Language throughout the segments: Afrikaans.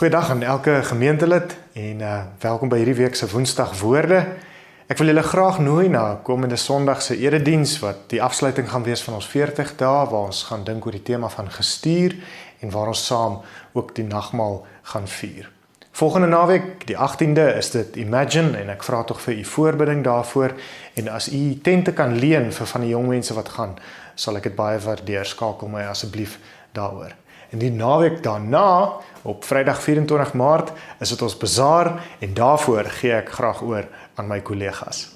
Goeiedag aan elke gemeentelid en welkom by hierdie week se Woensdag Woorde. Ek wil julle graag nooi na komende Sondag se erediens wat die afsluiting gaan wees van ons 40 dae waar ons gaan dink oor die tema van gestuur en waar ons saam ook die nagmaal gaan vier. Volgende naweek, die 18de, is dit Imagine en ek vra tog vir u voorbidding daarvoor en as u tente kan leen vir van die jong mense wat gaan, sal ek dit baie waardeer. Skakel my asseblief daaroor. En die naweek daarna, op Vrydag 24 Maart, is dit ons bazaar en daarvoor gee ek graag oor aan my kollegas.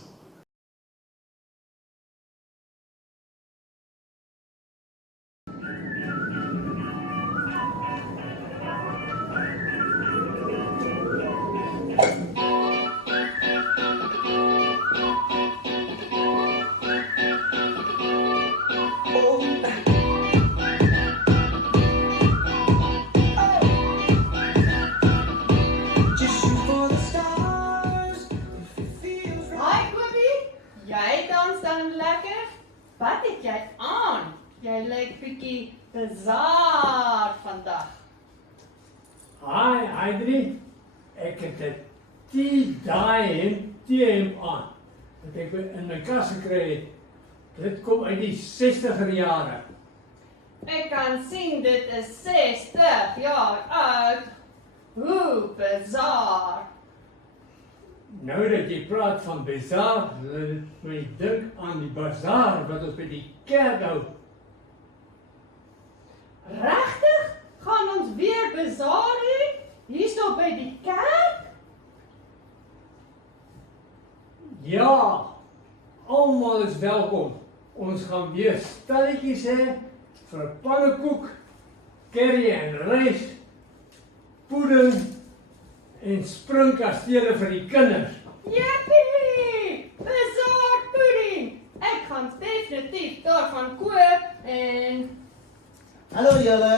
Wat het jy aan? Jy lyk bietjie bazaar vandag. Hi, Heidrie. Ek het 'n T-hemp aan, wat ek in my kas gekry het. Dit kom uit die 60er jare. Ek kan sien dit is 60 jaar oud. Hoe bazaar. Nou dat jy praat van bazaar, laat dit my dink aan die bazaar wat ons by die kerk hou. Regtig? Gaan ons weer bazaar hê? Hierso by die kerk? Ja, almal is welkom. Ons gaan weer stalletjies hê vir pannekoek, curry en rys, pudding en springkastele vir die kinders. Jippie! Bazaar pudding! Ek gaan definitief daarvan koop en... Hallo julle,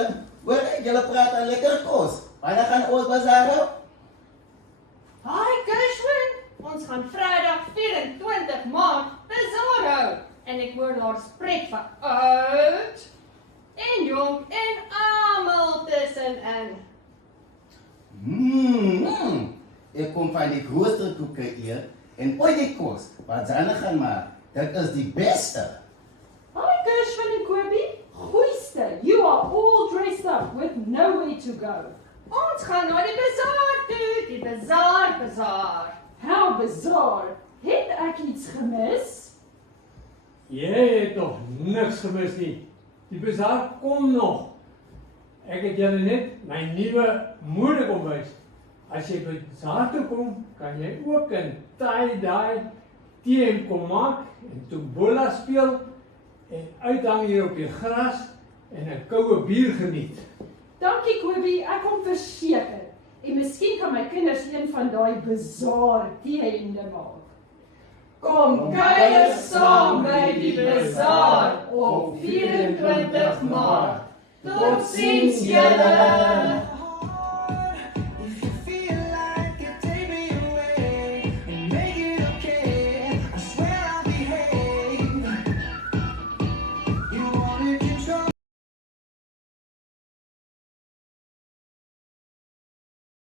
hoor ek julle praat aan lekker kos. Wanneer gaan ons bazaar hou? Hi Gershwin, ons gaan Vrydag 24 Maart bazaar hou. En ek hoor daar spreek van oud en jong en almal tussenin. Ek kom van die grootste koeke hier en ooit die kos wat Zanne gaan maak. Dit is die beste. Hi Gershwin en Kobie, goeieste, you are all dressed up with nowhere to go. Ons gaan na die bazaar toe, die bazaar. How bizarre, het ek iets gemis? Jy het nog niks gemis nie. Die bazaar kom nog. Ek het julle net my nuwe mode kom wys. As jy by bazaar toe kom, kan jy ook 'n tie-dye T-hemp kom maak en tombola speel en uithang hier op die gras en 'n koue bier geniet. Dankie Kobie, ek kom verseker. En miskien kan my kinders een van daai bazaar T-hemde maak. Kom kuier saam by die bazaar op 24 Maart. Totsiens julle!